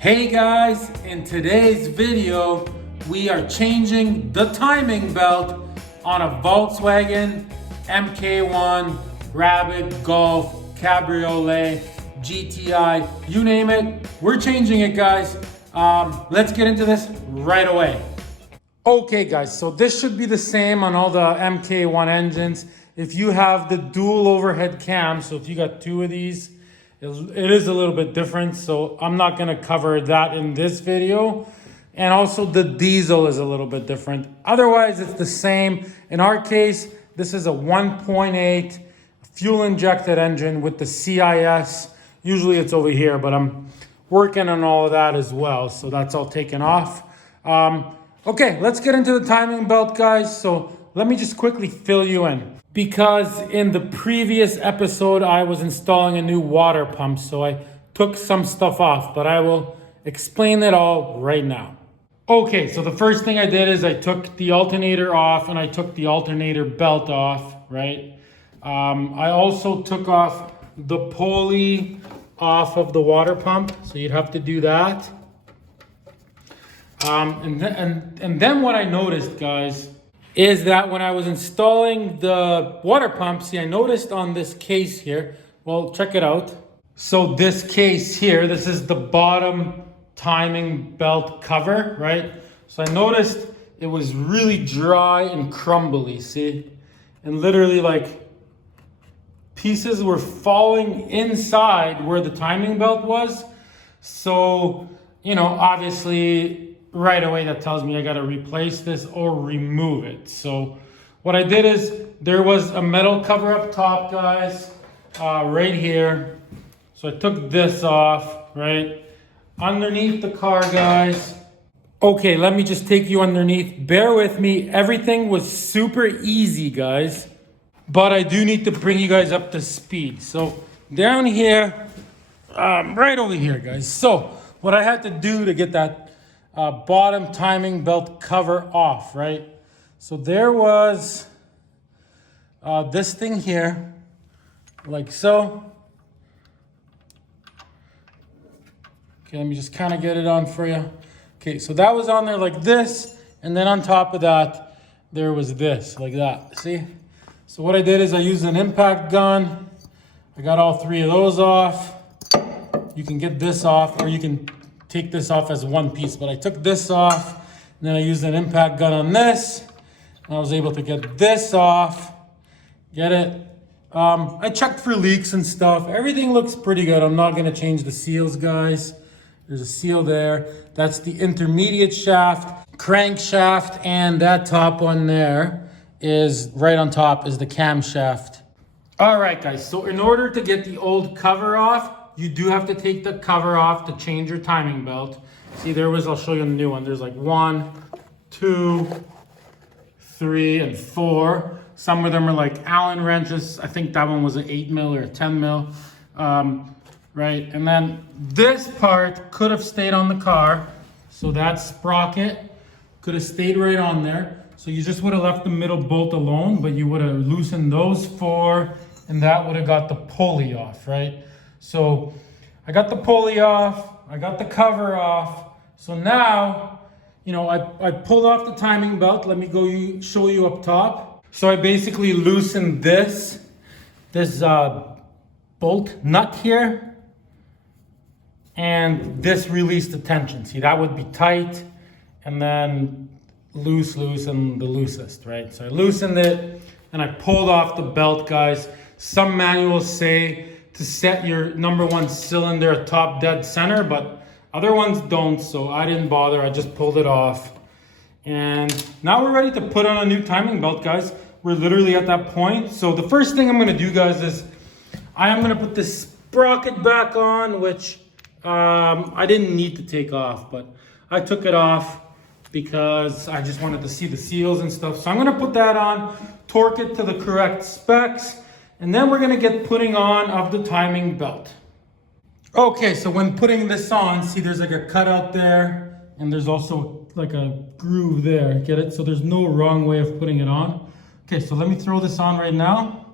Hey guys, in today's video, we are changing the timing belt on a Volkswagen MK1, Rabbit, Golf, Cabriolet, GTI, you name it, we're changing it guys. Let's get into this right away. Okay guys, so this should be the same on all the MK1 engines. If you have the dual overhead cam, so if you got two of these, it is a little bit different, so I'm not going to cover that in this video. And also the diesel is a little bit different. Otherwise, it's the same. In our case, this is a 1.8 fuel injected engine with the CIS. Usually it's over here, but I'm working on all of that as well, so that's all taken off. Okay, let's get into the timing belt, guys. So let me just quickly fill you in. Because in the previous episode, I was installing a new water pump, so I took some stuff off, but I will explain it all right now. Okay, so the first thing I did is I took the alternator off and I took the alternator belt off, right? I also took off the pulley off of the water pump, so you'd have to do that. And then what I noticed, guys, is that when I was installing the water pump, see, I noticed on this case here, well, check it out. So this case here, this is the bottom timing belt cover, right? So I noticed it was really dry and crumbly, see? And literally like pieces were falling inside where the timing belt was. So, you know, obviously right away that tells me I got to replace this or remove it. So what I did is there was a metal cover up top, guys, right here. So I took this off, right underneath the car, guys. Okay, let me just take you underneath. Bear with me. Everything was super easy, guys, but I do need to bring you guys up to speed. So down here, right over here, guys. So what I had to do to get that bottom timing belt cover off, right? So there was this thing here, like so. Okay, let me just kind of get it on for you. Okay, so that was on there like this, and then on top of that, there was this, like that, see? So what I did is I used an impact gun. I got all three of those off. You can get this off, or you can take this off as one piece, but I took this off, and then I used an impact gun on this, and I was able to get this off. Get it? I checked for leaks and stuff. Everything looks pretty good. I'm not gonna change the seals, guys. There's a seal there. That's the intermediate shaft, crankshaft, and that top one there is right on top is the camshaft. All right, guys, so in order to get the old cover off, you do have to take the cover off to change your timing belt. See, there was, I'll show you the new one. There's like 1, 2, 3, and 4. Some of them are like Allen wrenches. I think that one was an 8 mil or a 10 mil. Right, and then this part could have stayed on the car. So that sprocket could have stayed right on there. So you just would have left the middle bolt alone, but you would have loosened those 4, and that would have got the pulley off, right? So I got the pulley off, I got the cover off. So now, you know, I pulled off the timing belt. Let me show you up top. So I basically loosened this bolt nut here, and this released the tension. See, that would be tight, and then loose, and the loosest, right? So I loosened it, and I pulled off the belt, guys. Some manuals say to set your number 1 cylinder top dead center, but other ones don't, so I didn't bother. I just pulled it off. And now we're ready to put on a new timing belt, guys. We're literally at that point. So the first thing I'm gonna do, guys, is I am gonna put this sprocket back on, which I didn't need to take off, but I took it off because I just wanted to see the seals and stuff. So I'm gonna put that on, torque it to the correct specs, and then we're gonna get putting on of the timing belt. Okay, so when putting this on, see there's like a cutout there, and there's also like a groove there, get it? So there's no wrong way of putting it on. Okay, so let me throw this on right now.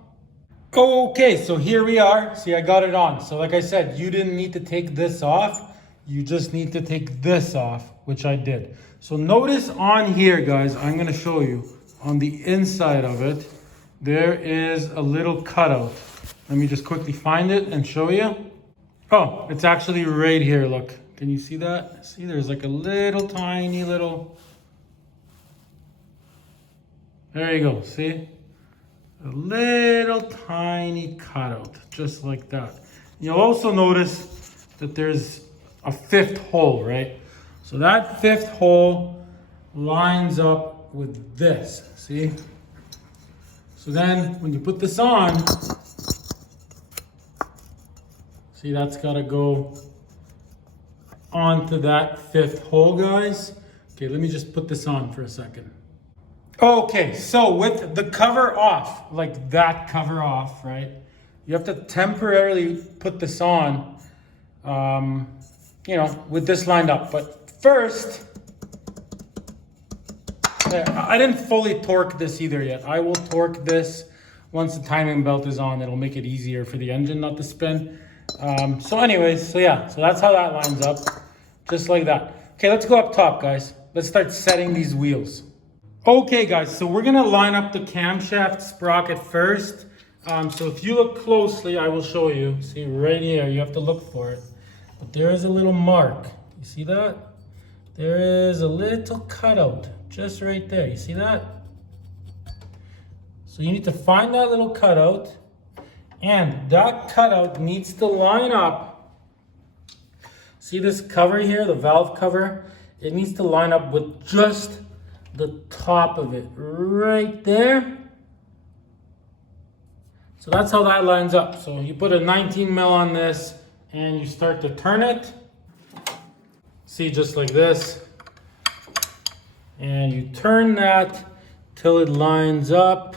Okay, so here we are. See, I got it on. So like I said, you didn't need to take this off. You just need to take this off, which I did. So notice on here, guys, I'm gonna show you, on the inside of it, there is a little cutout. Let me just quickly find it and show you. Oh, it's actually right here, look. Can you see that? See, there's like a little tiny little... There you go, see? A little tiny cutout, just like that. You'll also notice that there's a fifth hole, right? So that fifth hole lines up with this, see? So then when you put this on, see, that's gotta go onto that fifth hole, guys. Okay, let me just put this on for a second. Okay, so with the cover off, like that cover off, right? You have to temporarily put this on, you know, with this lined up. But first, I didn't fully torque this either yet. I will torque this once the timing belt is on. It'll make it easier for the engine not to spin. So anyways, so yeah, so that's how that lines up, just like that. Okay, let's go up top, guys. Let's start setting these wheels. Okay, guys, so we're gonna line up the camshaft sprocket first. So if you look closely, I will show you. See right here, you have to look for it. But there is a little mark. You see that? There is a little cutout just right there. You see that? So you need to find that little cutout, and that cutout needs to line up. See this cover here, the valve cover? It needs to line up with just the top of it right there. So that's how that lines up. So you put a 19 mil on this and you start to turn it. See, just like this. And you turn that till it lines up.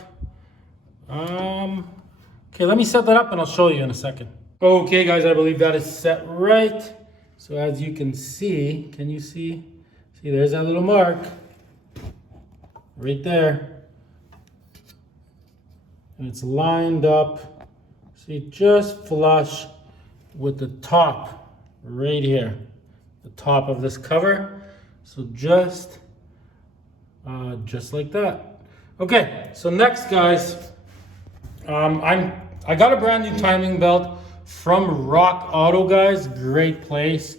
Okay, let me set that up and I'll show you in a second. Okay, guys, I believe that is set right. So as you can see, can you see? See, there's that little mark right there. And it's lined up, see, just flush with the top right here, the top of this cover. So just like that. Okay, so next, guys, I got a brand new timing belt from Rock Auto, guys, great place,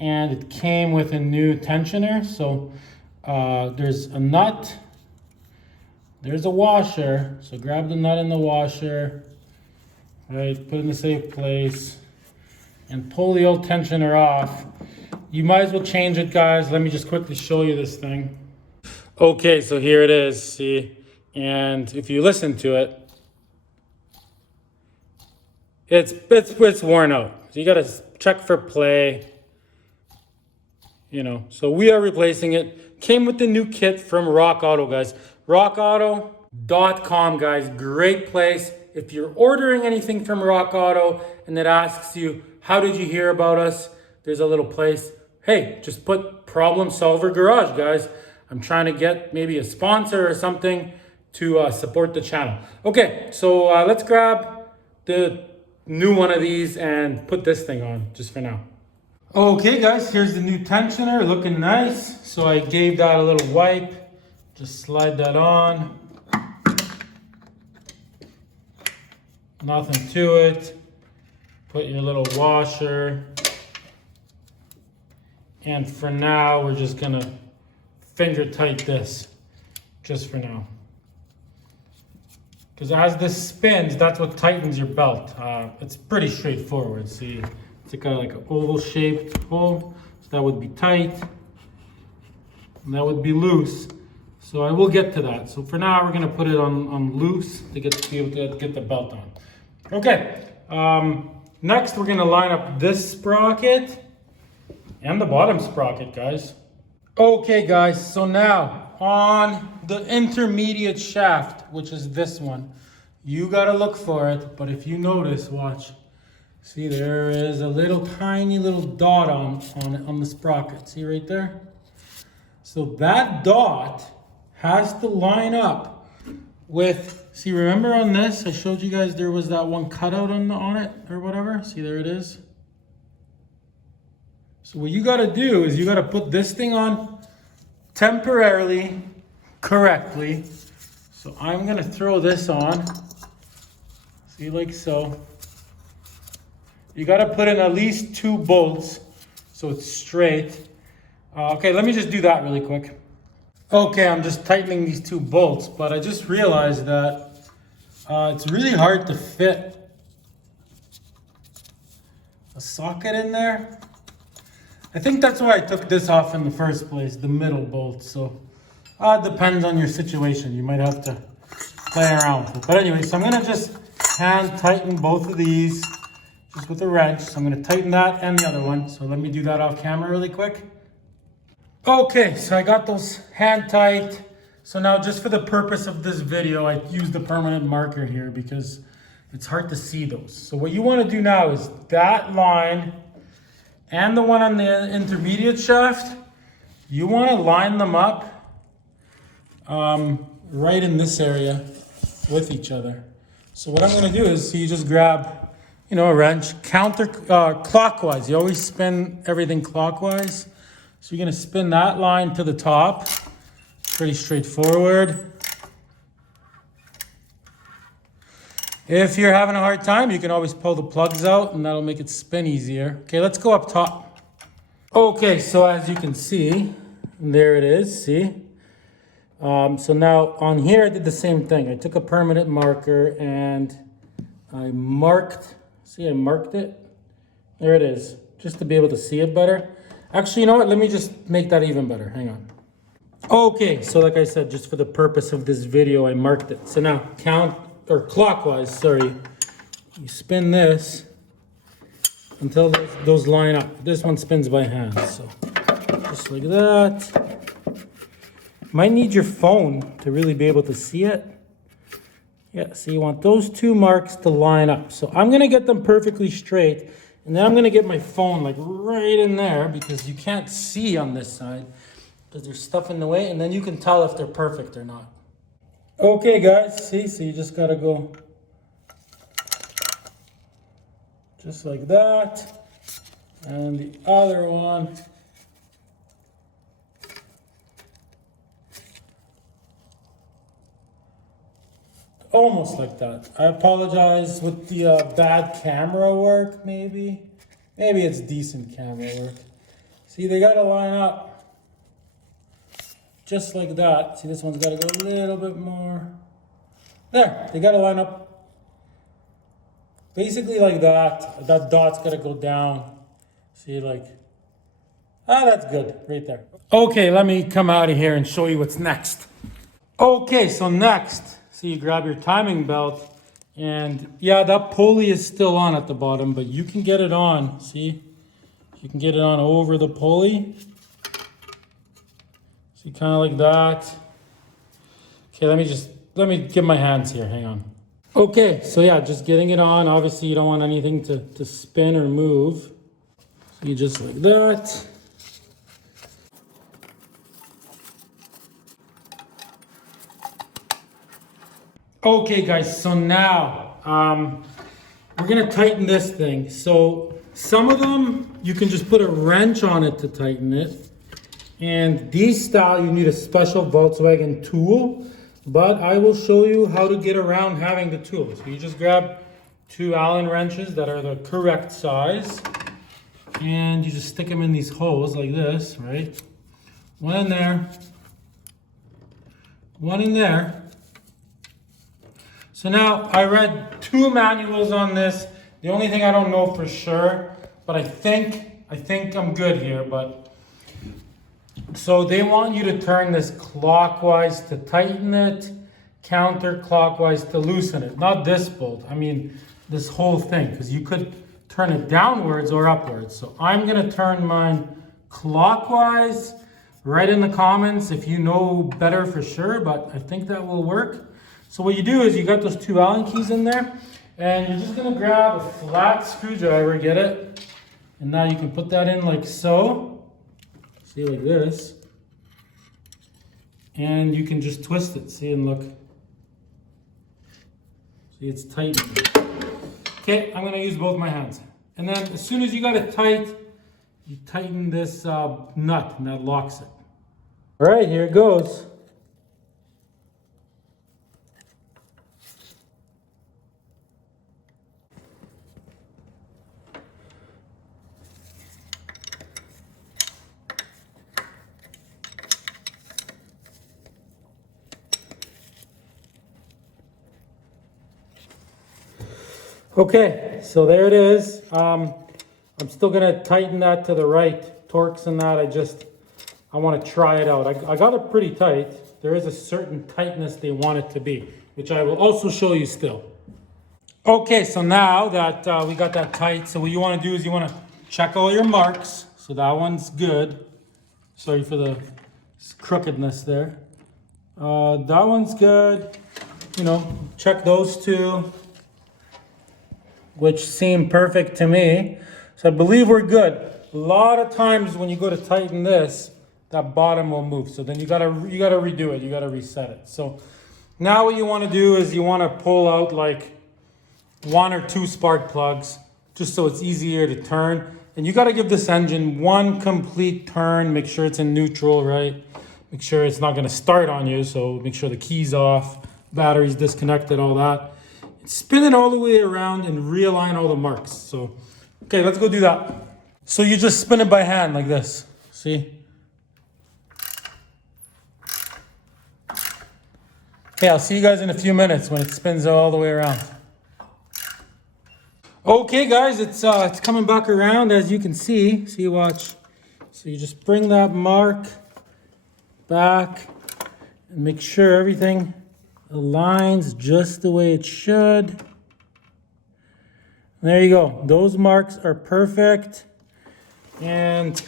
and it came with a new tensioner. So there's a nut. There's a washer, so grab the nut in the washer, right, put it in the safe place, and pull the old tensioner off. You might as well change it, guys. Let me just quickly show you this thing. Okay, so here it is, see? And if you listen to it, it's worn out. So you gotta check for play, you know. So we are replacing it. Came with the new kit from Rock Auto, guys. RockAuto.com, guys, great place. If you're ordering anything from Rock Auto and it asks you, how did you hear about us? There's a little place. Hey, just put Problem Solver Garage, guys. I'm trying to get maybe a sponsor or something to support the channel. Okay, so let's grab the new one of these and put this thing on just for now. Okay, guys, here's the new tensioner, looking nice. So I gave that a little wipe. Just slide that on. Nothing to it. Put your little washer. And for now, we're just gonna finger tight this, just for now. Because as this spins, that's what tightens your belt. It's pretty straightforward. See, it's kind of like an oval shaped hole. So that would be tight, and that would be loose. So I will get to that. So for now, we're gonna put it on loose to be able to get the belt on. Okay, next we're gonna line up this sprocket and the bottom sprocket, guys. Okay, guys, so now on the intermediate shaft, which is this one, you gotta look for it, but if you notice, watch. See, there is a little tiny little dot on the sprocket. See right there? So that dot has to line up with, see, remember on this, I showed you guys there was that one cutout on it or whatever. See, there it is. So what you gotta do is you gotta put this thing on temporarily, correctly. So I'm gonna throw this on, see, like so. You gotta put in at least 2 bolts so it's straight. Okay, let me just do that really quick. Okay, I'm just tightening these 2 bolts, but I just realized that it's really hard to fit a socket in there. I think that's why I took this off in the first place, the middle bolt. So it depends on your situation. You might have to play around with it. But anyway, so I'm gonna just hand tighten both of these just with a wrench. So I'm gonna tighten that and the other one. So let me do that off camera really quick. Okay, so I got those hand tight. So now just for the purpose of this video, I used a permanent marker here because it's hard to see those. So what you wanna do now is that line and the one on the intermediate shaft, you wanna line them up right in this area with each other. So what I'm gonna do is, so you just grab, you know, a wrench, clockwise. You always spin everything clockwise. So you're gonna spin that line to the top. Pretty straightforward. If you're having a hard time, you can always pull the plugs out and that'll make it spin easier. Okay, let's go up top. Okay, so as you can see, there it is, see? So now on here, I did the same thing. I took a permanent marker and I marked, see, I marked it. There it is, just to be able to see it better. Actually, you know what? Let me just make that even better. Hang on. Okay, so like I said, just for the purpose of this video, I marked it. So now clockwise, sorry. You spin this until those line up. This one spins by hand, so just like that. Might need your phone to really be able to see it. Yeah, so you want those 2 marks to line up. So I'm gonna get them perfectly straight, and then I'm gonna get my phone like right in there because you can't see on this side because there's stuff in the way, and then you can tell if they're perfect or not. Okay guys, see, so you just gotta go just like that, and the other one. Almost like that. I apologize with the bad camera work, maybe. Maybe it's decent camera work. See, they gotta line up. Just like that. See, this one's gotta go a little bit more. There, they gotta line up. Basically like that. That dot's gotta go down. See, like, that's good, right there. Okay, let me come out of here and show you what's next. Okay, so next, so you grab your timing belt, and yeah, that pulley is still on at the bottom, but you can get it on, see? You can get it on over the pulley. See, kind of like that. Okay, let me get my hands here, hang on. Okay, so yeah, just getting it on. Obviously, you don't want anything to spin or move. So you just like that. Okay, guys, so now we're gonna tighten this thing. So some of them, you can just put a wrench on it to tighten it. And these style, you need a special Volkswagen tool, but I will show you how to get around having the tool. So you just grab 2 Allen wrenches that are the correct size, and you just stick them in these holes like this, right? One in there, one in there. So now I read 2 manuals on this. The only thing I don't know for sure, but I think I'm good here, but so they want you to turn this clockwise to tighten it, counterclockwise to loosen it. Not this bolt, I mean this whole thing, because you could turn it downwards or upwards. So I'm gonna turn mine clockwise. Write in the comments if you know better for sure, but I think that will work. So what you do is you got those 2 Allen keys in there, and you're just gonna grab a flat screwdriver, get it? And now you can put that in like so. See, like this. And you can just twist it, see, and look. See, it's tight. Okay, I'm gonna use both my hands. And then as soon as you got it tight, you tighten this nut and that locks it. All right, here it goes. Okay, so there it is. I'm still gonna tighten that to the right. Torques and that, I wanna try it out. I got it pretty tight. There is a certain tightness they want it to be, which I will also show you still. Okay, so now that we got that tight, so what you wanna do is you wanna check all your marks. So that one's good. Sorry for the crookedness there. That one's good. You know, check those two, which seem perfect to me. So I believe we're good. A lot of times when you go to tighten this, that bottom will move. So then you gotta redo it, you gotta reset it. So now what you wanna do is you wanna pull out like 1 or 2 spark plugs, just so it's easier to turn. And you gotta give this engine one complete turn, make sure it's in neutral, right? Make sure it's not gonna start on you, so make sure the key's off, battery's disconnected, all that. Spin it all the way around and realign all the marks. So, okay, let's go do that. So you just spin it by hand like this, see? Okay, I'll see you guys in a few minutes when it spins all the way around. Okay guys, it's coming back around as you can see. See, watch. So you just bring that mark back and make sure everything aligns just the way it should. There you go. Those marks are perfect. And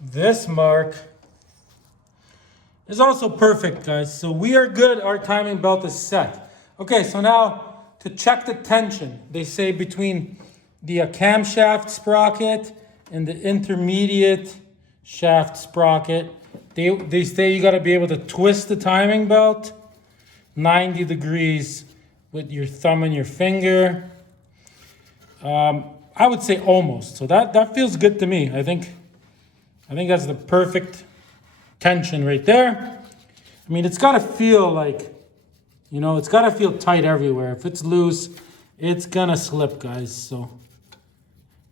this mark is also perfect, guys. So we are good. Our timing belt is set. Okay, so now to check the tension, they say between the camshaft sprocket and the intermediate shaft sprocket, they say you got to be able to twist the timing belt 90 degrees with your thumb and your finger. I would say almost. So that feels good to me. I think that's the perfect tension right there. I mean, it's got to feel like, you know, it's got to feel tight everywhere. If it's loose, it's gonna slip, guys. So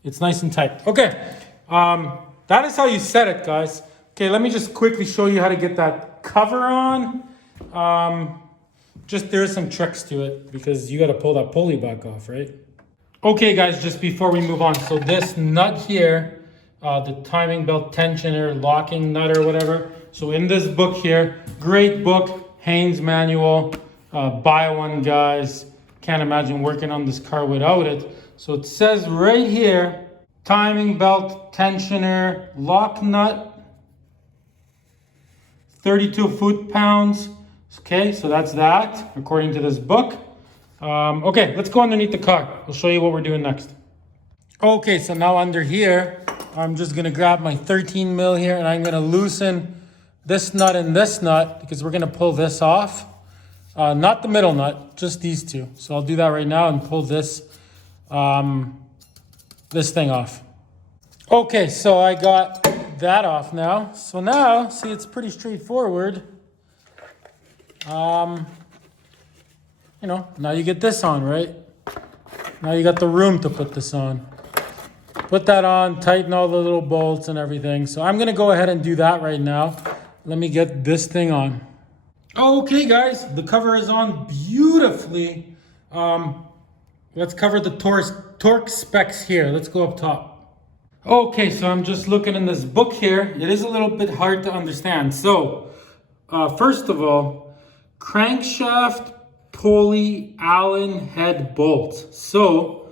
it's nice and tight. Okay, that is how you set it, guys. Okay, let me just quickly show you how to get that cover on. Just there's some tricks to it because you got to pull that pulley back off, right? Okay, guys, just before we move on. So this nut here, the timing belt tensioner, locking nut or whatever. So in this book here, great book, Haynes manual. Buy one, guys. Can't imagine working on this car without it. So it says right here, timing belt tensioner, lock nut, 32 foot-pounds. Okay, so that's that, according to this book. Okay, let's go underneath the car. I'll show you what we're doing next. Okay, so now under here, I'm just gonna grab my 13 mil here and I'm gonna loosen this nut and this nut because we're gonna pull this off. Not the middle nut, just these two. So I'll do that right now and pull this, this thing off. Okay, so I got that off now. So now, see, it's pretty straightforward. You know, now you get this on, right? Now you got the room to put this on. Put that on, tighten all the little bolts and everything. So I'm gonna go ahead and do that right now. Let me get this thing on. Okay, guys, the cover is on beautifully. Let's cover the torque specs here. Let's go up top. Okay, so I'm just looking in this book here. It is a little bit hard to understand. So, first of all, crankshaft pulley Allen head bolt. So,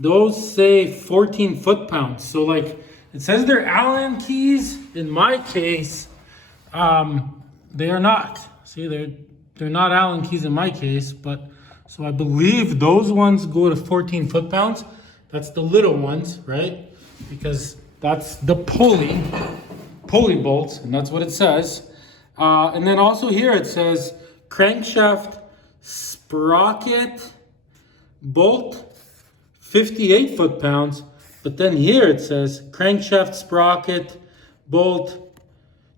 those say 14 foot-pounds. So, like, it says they're Allen keys. In my case, they are not. See, they're not Allen keys in my case, but so I believe those ones go to 14 foot-pounds. That's the little ones, right? Because that's the pulley bolts, and that's what it says. And then also here it says crankshaft sprocket bolt, 58 foot-pounds. But then here it says crankshaft sprocket bolt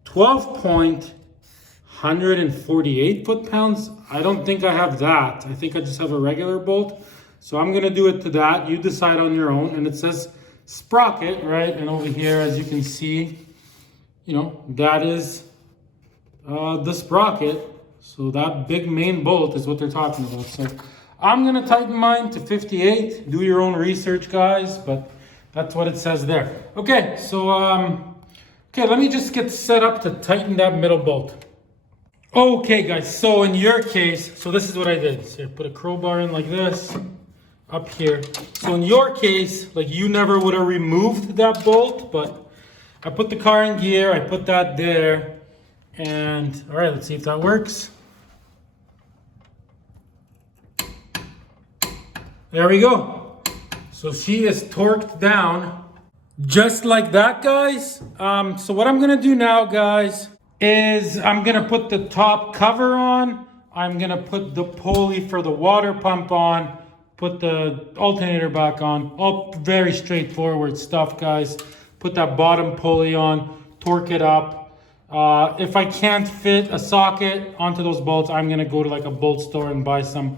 12.148 foot-pounds. I don't think I have that. I think I just have a regular bolt. So I'm gonna do it to that. You decide on your own. And it says sprocket, right? And over here, as you can see, that is the sprocket. So that big main bolt is what they're talking about. So I'm gonna tighten mine to 58. Do your own research, guys, but that's what it says there. Okay, so let me just get set up to tighten that middle bolt. Okay, guys, so in your case, so this is what I did. So I put a crowbar in like this, up here. So in your case, like you never would have removed that bolt, but I put the car in gear, I put that there, and all right, let's see if that works. There we go. So she is torqued down just like that, guys. So what I'm gonna do now, guys, is I'm gonna put the top cover on. I'm gonna put the pulley for the water pump on, put the alternator back on. All very straightforward stuff, guys. Put that bottom pulley on, torque it up. If I can't fit a socket onto those bolts, I'm gonna go to like a bolt store and buy some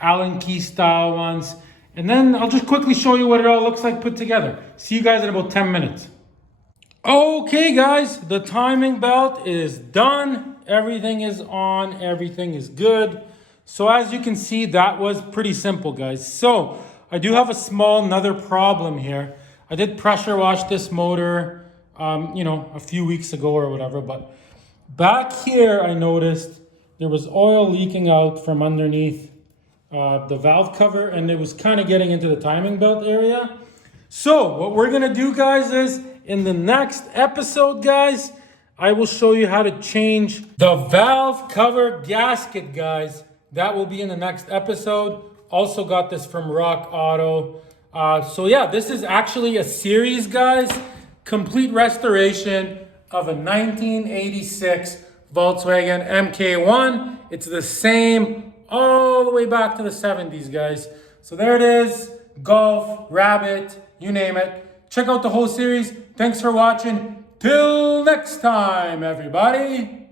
Allen key style ones. And then I'll just quickly show you what it all looks like put together. See you guys in about 10 minutes. Okay, guys, the timing belt is done. Everything is on, everything is good. So as you can see, that was pretty simple, guys. So I do have another problem here. I did pressure wash this motor, a few weeks ago or whatever, but back here I noticed there was oil leaking out from underneath the valve cover, and it was kind of getting into the timing belt area. So what we're gonna do, guys, is in the next episode, guys, I will show you how to change the valve cover gasket, guys. That will be in the next episode. Also got this from Rock Auto. So yeah, this is actually a series, guys. Complete restoration of a 1986 Volkswagen MK1. It's the same all the way back to the 70s, guys. So there it is. Golf, Rabbit, you name it. Check out the whole series. Thanks for watching. Till next time, everybody.